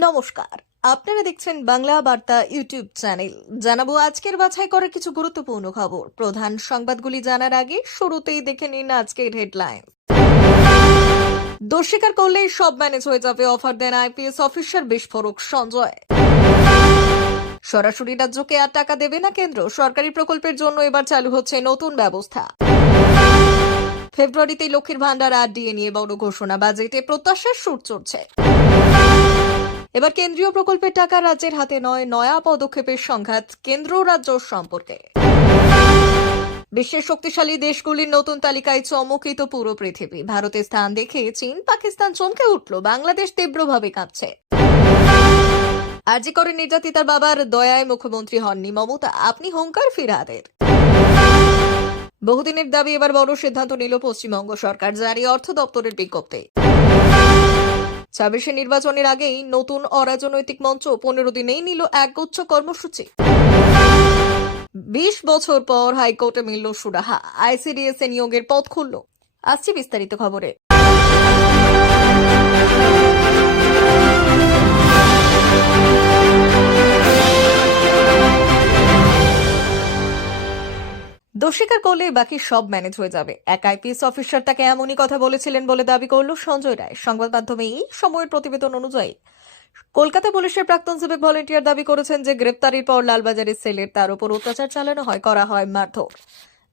নমস্কার, আপনারা দেখছেন বাংলা বার্তা ইউটিউব চ্যানেল। জানাবো আজকের বাছাই করা কিছু গুরুত্বপূর্ণ খবর। প্রধান সংবাদগুলি জানার আগে শুরুতেই দেখে নিন আজকের হেডলাইন। দোষ স্বীকার করলেই সব ম্যানেজ হয়ে যাবে, অফার দেন আইপিএস অফিসার বিস্ফোরক সঞ্জয়। সরাসরি রাজ্যকে আর টাকা দেবে না কেন্দ্র, সরকারি প্রকল্পের জন্য এবার চালু হচ্ছে নতুন ব্যবস্থা। ফেব্রুয়ারিতে লক্ষ্মীর ভান্ডার আর ডিএ নিয়ে বড় ঘোষণা, বাজেটে প্রত্যাশার সুর চড়ছে। এবার কেন্দ্রীয় প্রকল্পের টাকা রাজ্যের হাতে নয়, নয়া পদক্ষেপের সংঘাত কেন্দ্র রাজ্য সম্পর্কে। বিশ্বের শক্তিশালী দেশগুলির নতুন তালিকায় চমকিত পুরো পৃথিবী। ভারতের স্থান দেখে চীন পাকিস্তান চমকে উঠল, বাংলাদেশ তীব্রভাবে কাঁপছে। আরজি করে নির্যাতিতার বাবার দয়ায় মুখ্যমন্ত্রী হননি মমতা, আপনি হুঙ্কার ফিরহাদের। বহুদিনের দাবি এবার বড় সিদ্ধান্ত নিল পশ্চিমবঙ্গ সরকার, জারি অর্থ দপ্তরের বিজ্ঞপ্তি। 26 নির্বাচনের আগেই নতুন অরাজনৈতিক মঞ্চ 15 দিনেই নিল একগুচ্ছ কর্মসূচি। 20 বছর পর হাইকোর্টে মিলল সুরাহা, আইসিডিএস এ নিয়োগের পথ খুলল। আসছি বিস্তারিত খবরে। দোষ স্বীকার করলে বাকি সব ম্যানেজ হয়ে যাবে, এক আইপিএস অফিসার তাকে এমনই কথা বলেছিলেন বলে দাবি করল সঞ্জয় রায়। সংবাদ মাধ্যমে এই সময়ের প্রতিবেদন অনুযায়ী কলকাতা পুলিশের প্রাক্তন সিভিক ভলেন্টিয়ার দাবি করেছেন যে গ্রেপ্তারির পর লালবাজারের সেলের তার উপর অত্যাচার চালানো হয়, করা হয় মারধর,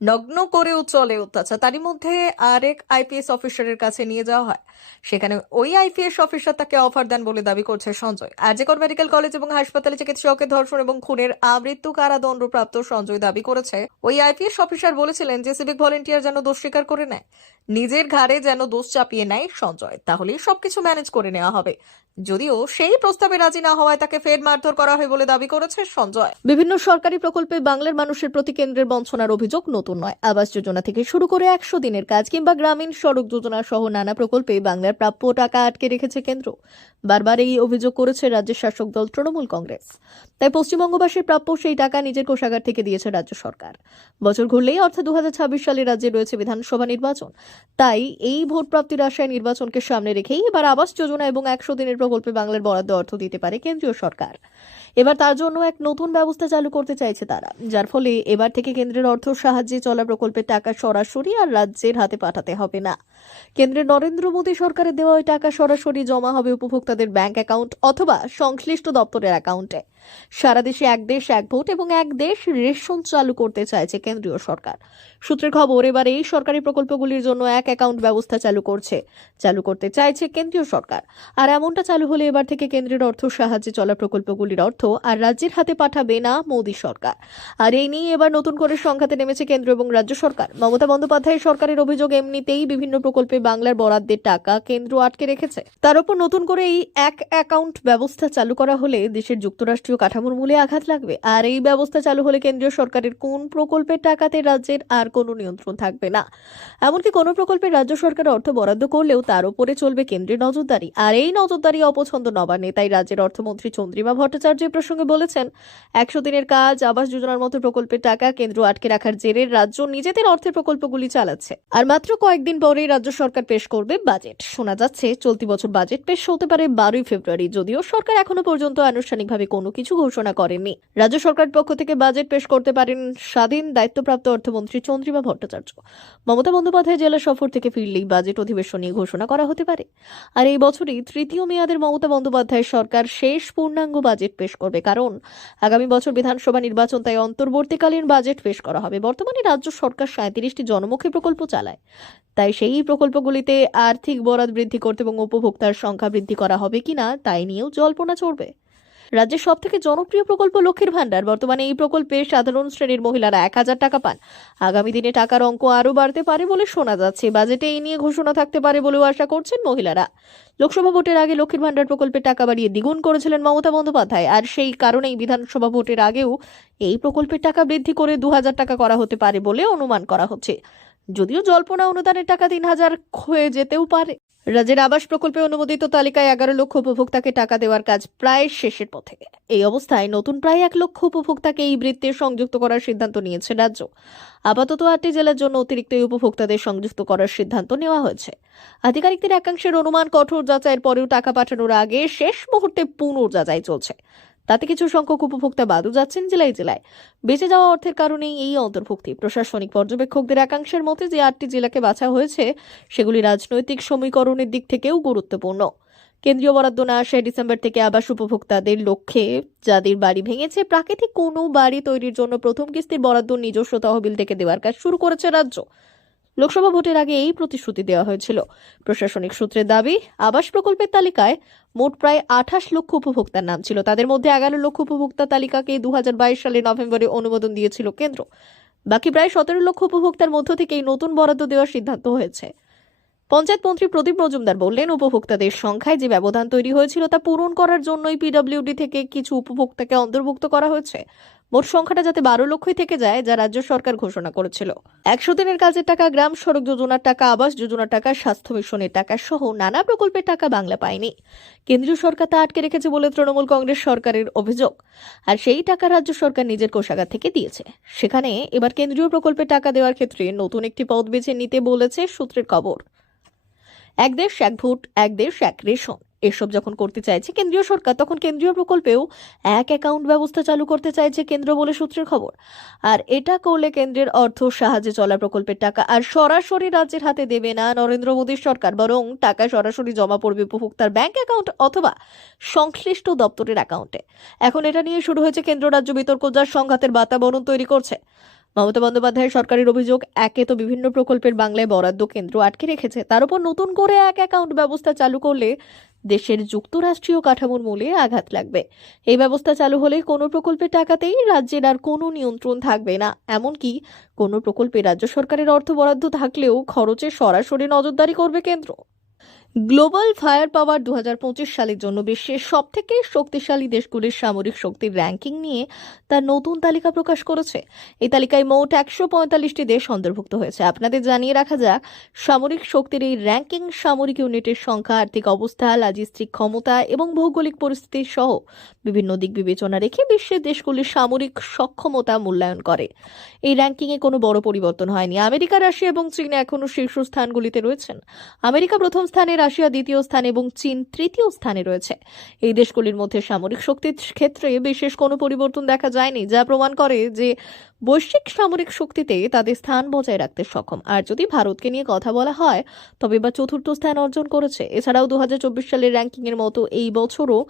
নগ্ন করেও চলে অত্যাচার। তারই মধ্যে আরেক আইপিএস অফিসারের কাছে নিয়ে যাওয়া হয়, সেখানে ওই আইপিএস অফিসার তাকে অফার দেন বলে দাবি করছে সঞ্জয়। আরজিকর মেডিকেল কলেজ এবং হাসপাতালে চিকিৎসকের ধর্ষণ এবং খুনের আমৃত্যু কারাদণ্ডপ্রাপ্ত সঞ্জয় দাবি করেছে ওই আইপিএস অফিসার বলেছিলেন যে সিভিক ভলেন্টিয়ার যেন দোষ স্বীকার করে নেয়, নিজের ঘাড়ে যেন দোষ চাপিয়ে নেয় সঞ্জয়, তাহলেই সবকিছু ম্যানেজ করে নেওয়া হবে। যদিও সেই প্রস্তাবে রাজি না হওয়ায় তাকে ফের মারধর করা হয় বলে দাবি করেছে সঞ্জয়। বিভিন্ন সরকারি প্রকল্পে বাংলার মানুষের প্রতি কেন্দ্রের বঞ্চনার অভিযোগ নতুন নয়। আবাস যোজনা থেকে শুরু করে 100 দিনের কাজ কিংবা গ্রামীণ সড়ক যোজনা সহ নানা প্রকল্পে বাংলার প্রাপ্য টাকা আটকে রেখেছে কেন্দ্র। বারবার এই অভিযোগ করেছে রাজ্যের শাসক দল তৃণমূল কংগ্রেস। তাই পশ্চিমবঙ্গবাসীর প্রাপ্য সেই টাকা নিজের কোষাগার থেকে দিয়েছে রাজ্য সরকার। বছর ঘুরলেই অর্থাৎ 2026 সালে রাজ্যে রয়েছে বিধানসভা নির্বাচন, তাই এই ভোট প্রাপ্তির আশায় নির্বাচনকে সামনে রেখেই এবার আবাস যোজনা এবং 100 দিনের প্রকল্পে বাংলার বরাদ্দ অর্থ দিতে পারে কেন্দ্রীয় সরকার। এবার তার জন্য এক নতুন ব্যবস্থা চালু করতে চাইছে তারা, যার ফলে এবার থেকে কেন্দ্রের অর্থ সাহায্যে চলা প্রকল্পের টাকা সরাসরি আর রাজ্যের হাতে পাঠাতে হবে না। কেন্দ্রের নরেন্দ্র মোদী সরকারের দেওয়া ওই টাকা সরাসরি জমা হবে উপভোক্তাদের ব্যাংক অ্যাকাউন্ট অথবা সংশ্লিষ্ট দপ্তরের অ্যাকাউন্টে। সারা দেশে এক দেশ এক ভোট এবং এক দেশ রেশন চালু করতে চাইছে কেন্দ্রীয় সরকার। সূত্রের খবর, এবার এই সরকারি প্রকল্পগুলির জন্য এক অ্যাকাউন্ট ব্যবস্থা চালু করতে চাইছে কেন্দ্রীয় সরকার। আর এমনটা চালু হলে এবার থেকে কেন্দ্রের অর্থ সাহায্যে চলা প্রকল্পগুলির অর্থ আর রাজ্যের হাতে পাঠাবে না মোদী সরকার। আর এই নিয়ে এবার নতুন করে সংঘাতে নেমেছে কেন্দ্র এবং রাজ্য সরকার। মমতা বন্দ্যোপাধ্যায়ের সরকারের অভিযোগ, এমনিতেই বিভিন্ন প্রকল্পে বাংলার বরাদ্দের টাকা কেন্দ্র আটকে রেখেছে, তার উপর নতুন করে এই এক অ্যাকাউন্ট ব্যবস্থা চালু করা হলে দেশের যুক্তরাষ্ট্রীয় কাঠামোর মূলে আঘাত লাগবে। আর এই ব্যবস্থা চালু হলে কেন্দ্রীয় সরকারের কোন প্রকল্পের টাকাতে রাজ্যের আর কোনো নিয়ন্ত্রণ থাকবে না। এমনকি কোনো প্রকল্পে রাজ্য সরকার অর্থ বরাদ্দ করলেও তার উপরে চলবে কেন্দ্রের নজরদারি। আর এই নজরদারি অপছন্দ নবান্নে। তাই রাজ্যের অর্থমন্ত্রী চন্দ্রিমা ভট্টাচার্য এই প্রসঙ্গে বলেছেন, 100 দিনের কাজ, আবাস যোজনার মতো প্রকল্পের টাকা কেন্দ্র আটকে রাখার জেরে রাজ্য নিজেদের অর্থের প্রকল্পগুলি চালাচ্ছে। আর মাত্র কয়েকদিন পরেই রাজ্য সরকার পেশ করবে বাজেট। শোনা যাচ্ছে চলতি বছর বাজেট পেশ হতে পারে 12 ফেব্রুয়ারি, যদিও সরকার এখনো পর্যন্ত আনুষ্ঠানিকভাবে কোনো কিছু ঘোষণা করেনি। রাজ্য সরকারের পক্ষ থেকে বাজেট পেশ করতে পারেন স্বাধীন দায়িত্বপ্রাপ্ত অর্থমন্ত্রী চন্দ্রিমা ভট্টাচার্য। মমতা বন্দ্যোপাধ্যায় জেলা সফর থেকে ফিরলেই বাজেট অধিবেশন নিয়ে ঘোষণা করা হতে পারে। আর এই বছরই তৃতীয় মেয়াদের মমতা বন্দ্যোপাধ্যায়ের সরকার শেষ পূর্ণাঙ্গ বাজেট পেশ করবে, কারণ আগামী বছর বিধানসভা নির্বাচন, তাই অন্তর্বর্তীকালীন বাজেট পেশ করা হবে। বর্তমানে রাজ্য সরকার 37টি জনমুখী প্রকল্প চালায়, তাই সেই প্রকল্পগুলিতে আর্থিক বরাদ বৃদ্ধি করতে এবং উপভোক্তার সংখ্যা বৃদ্ধি করা হবে কিনা তাই নিয়েও জল্পনা চলবে। রাজ্যের সব থেকে জনপ্রিয় প্রকল্প লক্ষ্মীর ভান্ডার। বর্তমানে এই প্রকল্পে সাধারণ শ্রেণীর মহিলারা 1000 টাকা পান। আগামী দিনে টাকার অঙ্ক আরও বাড়তে পারে বলে শোনা যাচ্ছে। বাজেটে এই নিয়ে ঘোষণা থাকতে পারে বলেও আশা করছেন মহিলারা। লোকসভা ভোটের আগে লক্ষ্মীর ভান্ডার প্রকল্পের টাকা বাড়িয়ে দ্বিগুণ করেছিলেন মমতা বন্দ্যোপাধ্যায়। আর সেই কারণেই বিধানসভা ভোটের আগেও এই প্রকল্পের টাকা বৃদ্ধি করে 2000 টাকা করা হতে পারে বলে অনুমান করা হচ্ছে। যদিও জল্পনা অনুদানের টাকা 3000 হয়ে যেতেও পারে। রাজ্যের আবাস প্রকল্পে অনুমোদিত তালিকায় 11 লক্ষ উপভোক্তাকে টাকা দেওয়ার কাজ প্রায় শেষের পথে। এই অবস্থায় নতুন প্রায় 1 লক্ষ উপভোক্তাকে এই বৃত্তে সংযুক্ত করার সিদ্ধান্ত নিয়েছে রাজ্য। আপাতত 8টি জেলার জন্য অতিরিক্ত এই উপভোক্তাদের সংযুক্ত করার সিদ্ধান্ত নেওয়া হয়েছে। আধিকারিকদের একাংশের অনুমান, কঠোর যাচাইয়ের পরেও টাকা পাঠানোর আগে শেষ মুহূর্তে পুনর্যাচাই চলছে। তাতে কিছু সংখ্যক উপভোক্তা বাদও যাচ্ছেন জেলায় জেলায়। বেঁচে যাওয়া অর্থের কারণেই এই অন্তর্ভুক্তি। প্রশাসনিক পর্যবেক্ষকদের একাংশের মতে যে 8টি জেলাকে বাছা হয়েছে সেগুলি রাজনৈতিক সমীকরণের দিক থেকেও গুরুত্বপূর্ণ। কেন্দ্রীয় বরাদ্দ না আসায় ডিসেম্বর থেকে আবাস উপভোক্তাদের লক্ষ্যে যাদের বাড়ি ভেঙেছে প্রাকৃতিক কোনো বাড়ি তৈরির জন্য প্রথম কিস্তির বরাদ্দ নিজস্ব তহবিল থেকে দেওয়ার কাজ শুরু করেছে রাজ্য। লোকসভা ভোটের আগে এই প্রতিশ্রুতি দেওয়া হয়েছিল। প্রশাসনিক সূত্রের দাবি, আবাস প্রকল্পের তালিকায় মোট প্রায় 28 লক্ষ উপভোক্তার নাম ছিল। তাদের মধ্যে 11 লক্ষ উপভোক্তা তালিকাকে 2022 সালের নভেম্বরে অনুমোদন দিয়েছিল কেন্দ্র। বাকি প্রায় 17 লক্ষ উপভোক্তার মধ্য থেকেই নতুন বরাদ্দ দেওয়ার সিদ্ধান্ত হয়েছে। পঞ্চায়েত মন্ত্রী প্রদীপ মজুমদার বললেন, উপভোক্তাদের সংখ্যায় যে ব্যবধান তৈরি হয়েছিল তা পূরণ করার জন্যই পিডব্লিউডি থেকে কিছু উপভোক্তাকে অন্তর্ভুক্ত করা হয়েছে। মোট সংখ্যাটা যাতে 12 লক্ষই থেকে যায়, যা রাজ্য সরকার ঘোষণা করেছিল। 100 দিনের কাজের টাকা, গ্রাম সড়ক যোজনার টাকা, আবাস যোজনার টাকা, স্বাস্থ্য মিশনের টাকা সহ নানা প্রকল্পের টাকা বাংলা পায়নি। কেন্দ্রীয় সরকার তা আটকে রেখেছে বলে তৃণমূল কংগ্রেস সরকারের অভিযোগ। আর সেই টাকা রাজ্য সরকার নিজের কোষাগার থেকে দিয়েছে। সেখানে এবার কেন্দ্রীয় প্রকল্পের টাকা দেওয়ার ক্ষেত্রে নতুন একটি পথ বেছে নিতে বলেছে সূত্রের খবর। এক দেশ এক ভোট, এক দেশ এক রেশন, এসব যখন করতে চাইছে কেন্দ্রীয় সরকার, তখন কেন্দ্রীয় প্রকল্পেও এক অ্যাকাউন্ট ব্যবস্থা চালু করতে চাইছে কেন্দ্র বলে সূত্রের খবর। আর এটা করলে কেন্দ্রের অর্থ সাহায্যে চলা প্রকল্পের টাকা আর সরাসরি রাজ্যের হাতে দেবে না নরেন্দ্র মোদীর সরকার, বরং টাকা সরাসরি জমা পড়বে উপভোক্তার ব্যাংক অ্যাকাউন্ট অথবা সংশ্লিষ্ট দপ্তরের অ্যাকাউন্টে। এখন এটা নিয়ে শুরু হয়েছে কেন্দ্র রাজ্য বিতর্ক, যার সংঘাতের বাতাবরণ তৈরি করছে। মমতা বন্দ্যোপাধ্যায়ের সরকারের অভিযোগ, একে তো বিভিন্ন প্রকল্পের বাংলায় বরাদ্দ কেন্দ্র আটকে রেখেছে, তার উপর নতুন করে এক অ্যাকাউন্ট ব্যবস্থা চালু করলে দেশের যুক্তরাষ্ট্রীয় কাঠামোর মূলে আঘাত লাগবে। এই ব্যবস্থা চালু হলে কোনো প্রকল্পের টাকাতেই রাজ্যের আর কোনো নিয়ন্ত্রণ থাকবে না। এমনকি কোনো প্রকল্পে রাজ্য সরকারের অর্থ বরাদ্দ থাকলেও খরচে সরাসরি নজরদারি করবে কেন্দ্র। গ্লোবাল ফায়ার পাওয়ার 2025 সালের জন্য বিশ্বের সবথেকে শক্তিশালী দেশগুলির সামরিক শক্তির র্যাঙ্কিং নিয়ে তার নতুন তালিকা প্রকাশ করেছে। এই তালিকায় মোট 145টি দেশ অন্তর্ভুক্ত হয়েছে। আপনাদের জানিয়ে রাখা যাক, সামরিক শক্তির এই র্যাঙ্কিং সামরিক ইউনিটের সংখ্যা, আর্থিক অবস্থা, লজিস্টিক ক্ষমতা এবং ভৌগোলিক পরিস্থিতি সহ বিভিন্ন দিক বিবেচনা রেখে বিশ্বের দেশগুলির সামরিক সক্ষমতা মূল্যায়ন করে। এই র্যাঙ্কিংয়ে কোনো বড় পরিবর্তন হয়নি। আমেরিকা, রাশিয়া এবং চীন এখনও শীর্ষস্থানগুলিতে রয়েছেন। আমেরিকা প্রথম স্থানে, রাশিয়া দ্বিতীয় স্থানে এবং চীন তৃতীয় স্থানে রয়েছে। এই দেশগুলির মধ্যে সামরিক শক্তির ক্ষেত্রে বিশেষ কোনো পরিবর্তন দেখা যায়নি, যা প্রমাণ করে যে বৈশ্বিক সামরিক শক্তিতে তাদের স্থান বজায় রাখতে সক্ষম। আর যদি ভারতকে নিয়ে কথা বলা হয়, তবে বা চতুর্থ স্থান অর্জন করেছে। এছাড়াও 2024 সালের র্যাঙ্কিং এর মতো এই বছরও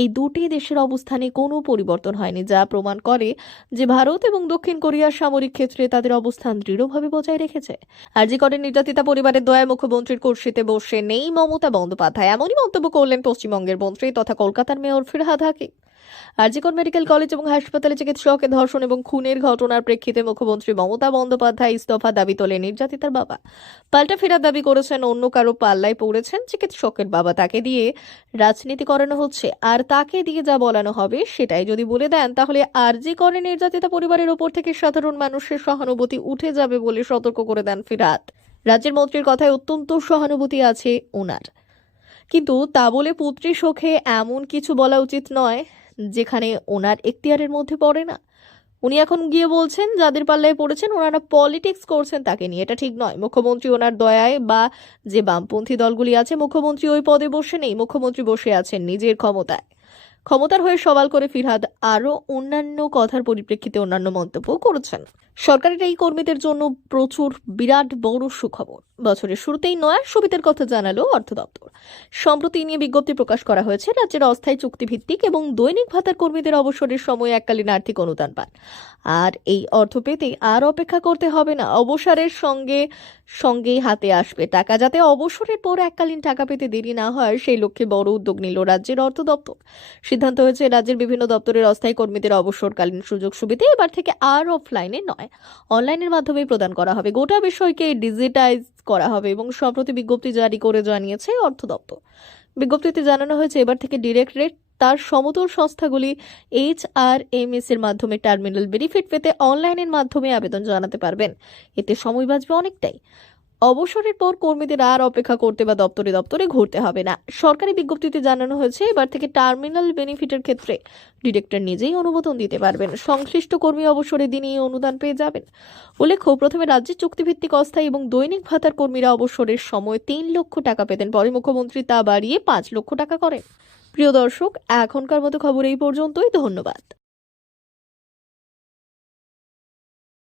এই দুটি দেশের অবস্থানে কোনো পরিবর্তন হয়নি, যা প্রমাণ করে যে ভারত এবং দক্ষিণ কোরিয়ার সামরিক ক্ষেত্রে তাদের অবস্থান দৃঢ়ভাবে বজায় রেখেছে। আরজি করের নির্যাতিতা পরিবারের দয়ায় মুখ্যমন্ত্রীর কুর্সিতে বসে নেই মমতা বন্দ্যোপাধ্যায়, এমনই মন্তব্য করলেন পশ্চিমবঙ্গের মন্ত্রী তথা কলকাতার মেয়র ফিরহাদ হাকিম। আরজি কর মেডিকেল কলেজ এবং হাসপাতালে চিকিৎসকের ধর্ষণ এবং খুনের ঘটনার প্রেক্ষিতে মুখ্যমন্ত্রী মমতা বন্দ্যোপাধ্যায় ইস্তফা দাবি তোলেন নির্যাতিতার বাবা। পাল্টা ফিরহাদ দাবি করেছেন, অন্য কারো পাল্লায় পড়েছেন চিকিৎসকের বাবা, তাকে দিয়ে রাজনীতি করানো হচ্ছে, আর তাকে দিয়ে যা বলানো হবে সেটাই যদি বলে দেন, তাহলে আরজি করে নির্যাতিতা পরিবারের ওপর থেকে সাধারণ মানুষের সহানুভূতি উঠে যাবে বলে সতর্ক করে দেন ফিরহাদ। রাজ্যের মন্ত্রীর কথায় অত্যন্ত সহানুভূতি আছে ওনার, কিন্তু তা বলে পুত্রী শোকে এমন কিছু বলা উচিত নয় যেখানে ওনার এখতিয়ারের মধ্যে পড়ে না। উনি এখন গিয়ে বলছেন যাদের পাল্লায় পড়েছেন ওনারা পলিটিক্স করছেন তাকে নিয়ে, এটা ঠিক নয়। মুখ্যমন্ত্রী ওনার দয়ায় বা যে বামপন্থী দলগুলি আছে, মুখ্যমন্ত্রী ওই পদে বসে নেই, মুখ্যমন্ত্রী বসে আছেন নিজের ক্ষমতার হয়ে সওয়াল করে ফিরহাদ আরও অন্যান্য কথার পরিপ্রেক্ষিতে অন্যান্য মন্তব্য করেছেন। সরকারের এই কর্মীদের জন্য বিরাট বড় সুখবর। বছরের শুরুতেই নয়া সুবিধার কথা জানালো অর্থ দপ্তর। সম্প্রতি নিয়ে বিজ্ঞপ্তি প্রকাশ করা হয়েছে। রাজ্যের অস্থায়ী চুক্তিভিত্তিক এবং দৈনিক ভাতার কর্মীদের অবসরের সময় এককালীন আর্থিক অনুদান পান। আর এই অর্থ পেতে আর অপেক্ষা করতে হবে না। অবসরের সঙ্গেই হাতে আসবে টাকা, যাতে অবসরের পর এককালীন টাকা পেতে দেরি না হয়, সেই লক্ষ্যে বড় উদ্যোগ নিল রাজ্যের অর্থ দপ্তর। সিদ্ধান্ত হয়েছে, রাজ্যের বিভিন্ন দপ্তরের অস্থায়ী কর্মীদের অবসরকালীন সুযোগ সুবিধা এবার থেকে আর অফলাইনে নয়, অনলাইনের মাধ্যমে প্রদান করা হবে। গোটা বিষয়কে ডিজিটাইজ করা হবে এবং সম্প্রতি বিজ্ঞপ্তি জারি করে জানিয়েছে অর্থ দপ্তর। বিজ্ঞপ্তিতে জানানো হয়েছে, এবার থেকে ডিরেক্টরেট তার সমতল সংস্থাগুলি HRMS এর মাধ্যমে টার্মিনাল বেনিফিট পেতে অনলাইনের মাধ্যমে আবেদন জানাতে পারবেন। এতে সময় বাঁচবে অনেকটাই। অবসরের পর কর্মীদের আর অপেক্ষা করতে বা দপ্তরে দপ্তরে ঘুরতে হবে না। সরকারি বিজ্ঞপ্তিতে জানানো হয়েছে এবার থেকে টার্মিনাল বেনিফিটের ক্ষেত্রে ডিরেক্টর নিজেই অনুমোদন দিতে পারবেন। সংশ্লিষ্ট কর্মী অবসরের দিনই এই অনুদান পেয়ে যাবেন। উল্লেখ্য, প্রথমে রাজ্যে চুক্তিভিত্তিক অস্থায়ী এবং দৈনিক ভাতার কর্মীরা অবসরের সময় 3 লক্ষ টাকা পেতেন, পরে মুখ্যমন্ত্রী তা বাড়িয়ে 5 লক্ষ টাকা করেন। প্রিয় দর্শক, এখনকার মতো খবর এই পর্যন্তই। ধন্যবাদ।